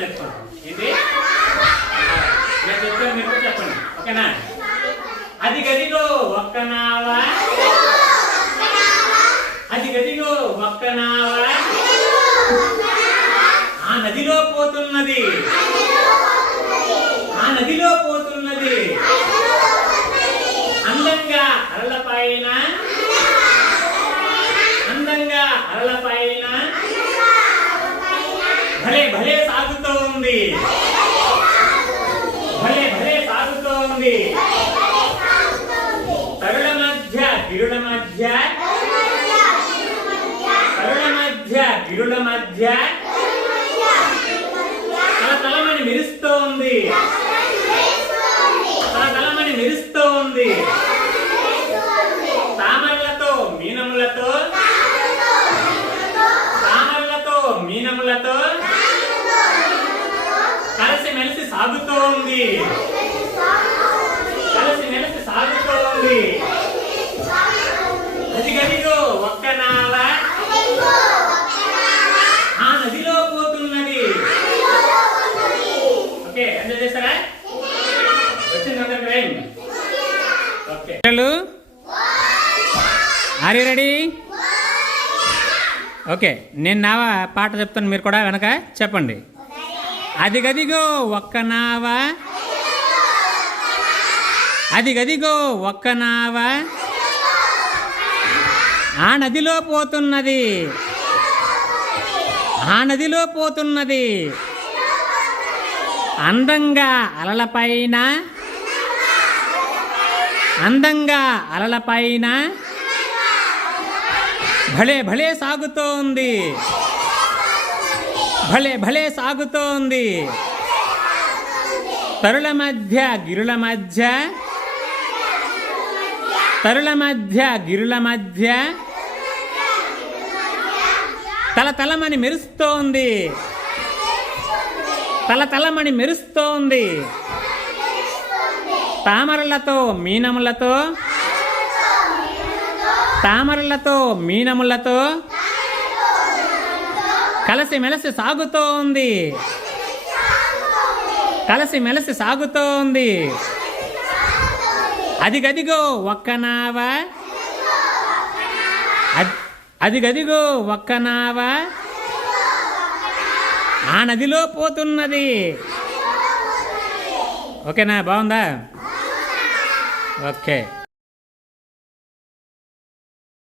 అర్థం ఏంటి చెప్పాను మీరు చెప్పండి. ఓకేనా అది గదిలో ఒక్కనావా అది గదిలో ఒక్కనావా ఆ నదిలో పోతున్నది ఆ నదిలో పోతున్నది అందంగా అరల పైన అందంగా అరల పైన భలే భలే సాగుతూ ఉంది. భలే భలే సాగుతూ ఉంది. తరుల మధ్య గిరుల మధ్య తరుల మధ్య గిరుల మధ్య తల తలమని మెరుస్తూ ఉంది. తల తలమని మెరుస్తూ ఉంది. తామరలతో మీనములతో సాగుతోంది. కలిసి మెలిసి సాగుతోంది. అది గదిలో ఒక్క నాల. ఆ నదిలో పోతున్నది. ఓకే ఎంజాయ్ చేస్తారా? వచ్చింది అందరికి rhyme. Okay. Are you ready? Okay నేను నావ పాట చెప్తాను మీరు కూడా వెనక చెప్పండి. అది గదిగో ఒక్క నావ. అది గదిగో ఒక్క నావ. ఆ నదిలో పోతున్నది. ఆ నదిలో పోతున్నది. అందంగా అలలపైన అందంగా అలలపైన భలే భలే సాగుతోంది. భలే భలే సాగుతోంది. తరుల మధ్య గిరుల మధ్య తరుల మధ్య గిరుల మధ్య తల తలమని మెరుస్తోంది. తల తలమని మెరుస్తోంది. తామరలతో మీనములతో తామరలతో మీనములతో కలసి మెలసి సాగుతోంది. కలసి మెలసి సాగుతోంది. అది గదిగో ఒక్క నావ. అది గదిగో ఒక్క నావ. ఆ నదిలో పోతున్నది. ఓకేనా? బాగుందా? ఓకే.